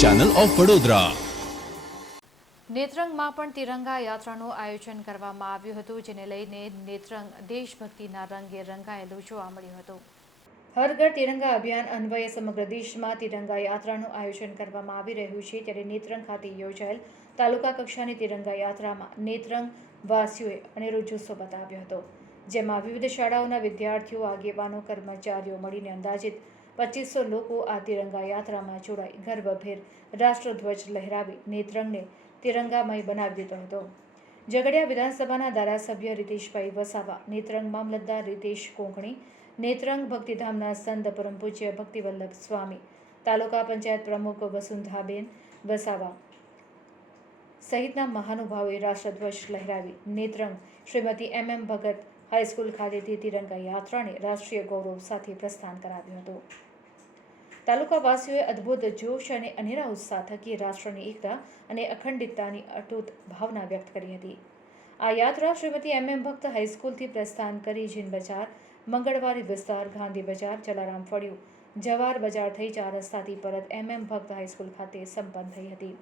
Channel of Vadodara નેત્રંગમાં પણ તિરંગા યાત્રાનું આયોજન કરવામાં આવ્યું હતું જેને લઈને નેત્રંગ દેશભક્તિના રંગે રંગાયેલું જોવા મળ્યું હતું. હર ઘર તિરંગા અભિયાન અન્વયે સમગ્ર દેશમાં તિરંગા યાત્રાનું આયોજન કરવામાં આવી રહ્યું છે. ત્યારે નેત્રંગ ખાતે યોજાયેલ તાલુકા કક્ષાની તિરંગા યાત્રામાં નેત્રંગ વાસીઓએ અનેરો જુસ્સો બતાવ્યો હતો. જેમાં વિવિધ શાળાઓના વિદ્યાર્થીઓ, આગેવાનો, કર્મચારીઓ મળીને અંદાજિત પચીસો લોકો આ તિરંગા યાત્રામાં જોડાઈ ગર્વભેર રાષ્ટ્રધ્વજ લહેરાવી નેત્રંગને તિરંગામય બનાવી દીધો હતો. ઝઘડિયા વિધાનસભાના ધારાસભ્ય રીતેશભાઈ વસાવા, નેત્રંગ મામલતદાર રીતેશ કોંકણી નેત્રંગ ભક્તિધામના સંત પરમ પૂજ્ય ભક્તિવલ્લભ સ્વામી, તાલુકા પંચાયત પ્રમુખ વસુંધાબેન વસાવા સહિતના મહાનુભાવોએ રાષ્ટ્રધ્વજ લહેરાવી Netrang Shrimati M M Bhagat high school ખાતેથી તિરંગા યાત્રાને રાષ્ટ્રીય ગૌરવ સાથે પ્રસ્થાન કરાવ્યું હતું. તાલુકાવાસીઓએ અદ્ભુત જોશ અને અનેરા ઉત્સાહ થકી રાષ્ટ્રની એકતા અને અખંડિતતાની અટૂટ ભાવના વ્યક્ત કરી હતી. આ યાત્રા શ્રીમતી એમ એમ ભક્ત હાઈસ્કૂલથી પ્રસ્થાન કરી જીન બજાર, મંગળવારી વિસ્તાર, ગાંધી બજાર, જલારામ ફળિયું, જવાર બજાર થઈ ચાર રસ્તાથી પરત એમ એમ ભક્ત હાઈસ્કૂલ ખાતે સંપન્ન થઈ હતી.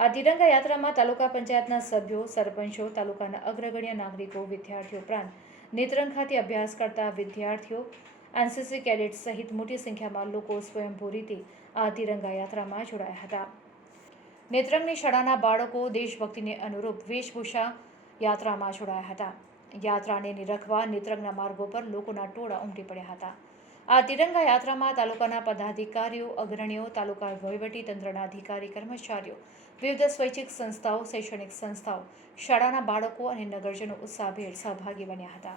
આ તિરંગા યાત્રામાં તાલુકા પંચાયતના સભ્યો, સરપંચો, તાલુકાના અગ્રગણ્ય નાગરિકો, વિદ્યાર્થીઓ ઉપરાંત નેત્રંગ ખાતે અભ્યાસ કરતા વિદ્યાર્થીઓ, એનસીસી કેડેટ સહિત મોટી સંખ્યામાં લોકો સ્વયંભૂ રીતે આ તિરંગા યાત્રામાં જોડાયા હતા. નેત્રંગની શાળાના બાળકો દેશભક્તિને અનુરૂપ વેશભૂષા યાત્રામાં જોડાયા હતા. યાત્રાને નિરખવા નેત્રંગના માર્ગો પર લોકોના ટોળા ઉમટી પડ્યા હતા. આ તિરંગા યાત્રામાં તાલુકાના પદાધિકારીઓ, અગ્રણીઓ, તાલુકા વહીવટી તંત્રના અધિકારી, કર્મચારીઓ, વિવિધ સ્વૈચ્છિક સંસ્થાઓ, શૈક્ષણિક સંસ્થાઓ, શાળાના બાળકો અને નગરજનો ઉત્સાહભેર સહભાગી બન્યા હતા.